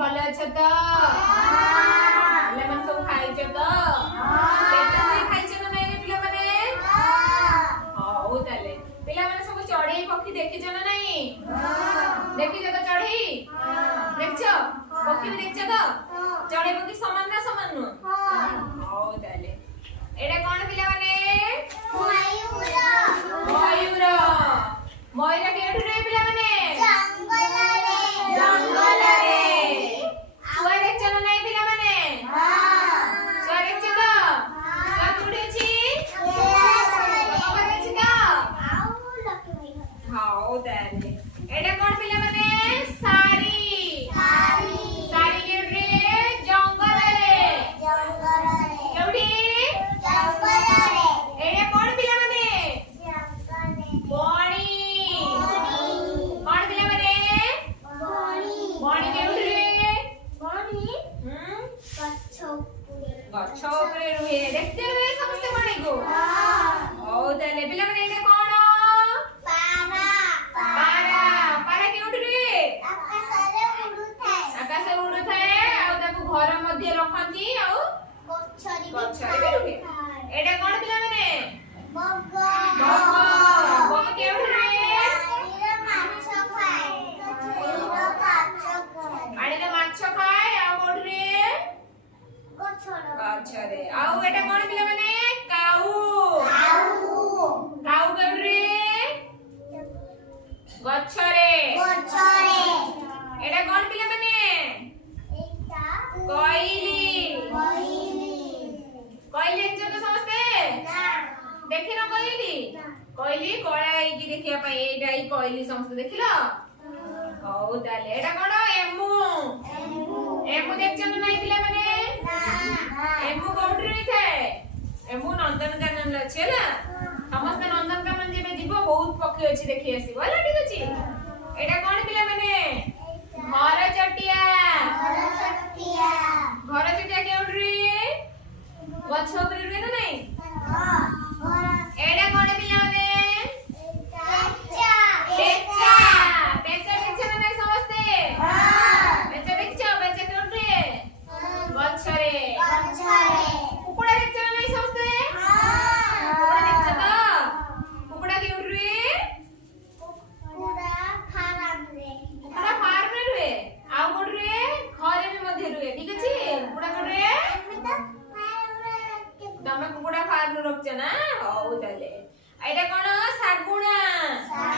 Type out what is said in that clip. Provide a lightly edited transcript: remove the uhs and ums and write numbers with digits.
भल अछ तो पिला मन सब खाइछ तो पेट में खाइछ ना नहीं पिला माने हां ओ ताले पिला माने सब चढ़ई पक्षी देखिछ ना नहीं देखिछ तो चढ़ई देखछ पक्षी भी देखछ तो चढ़ई पक्षी समान ना समान नु हां ओ ताले एडा कोन पिला माने मयूर मयूर केठु रे पिला माने जंगल रे सुआ देखछ ना नहीं पिला माने सुआ देखछ तो सुआ कुडी छी करे छी का हां ओ ताले एडा कोन पिला माने सारी सारी केठु रे जंगल रे केउडी एडा कोन पिला माने बणी कोन पिला माने बणी केउडी रे गछ उपरे रुहे देखते रे समस्त बणी को ओ ताले पिला माने एडा कोन पारा केउडी रे आकाश उडु थाए आ ताको घर मध्ये रखंती आ गछ रे रुहे एडा कोन पिला माने बग केउडी रे पानी रे माछ खाए आ कोडी रे गछ रे आउ एटा कोन पिला माने काऊ काऊ केउडी रे गछ रे एटा कोन पिला माने कोइली कोइली जो तो समझते देखि न कोइली कोइली कोळा की देखिया पई एटा ई कोइली समझते देखिलो ओ ताले एटा कोन एमु देखछ न नाही पिला माने एमु कोउडी रे थाए एमु नंदनकानन ला छै ना समस्त नंदनकानन जेबे दिबो बहुत पक्षी अछि देखि आसी होला ठीक अछि एटा कोन पिला माने घर चटिया केउडी रे गछ उपरे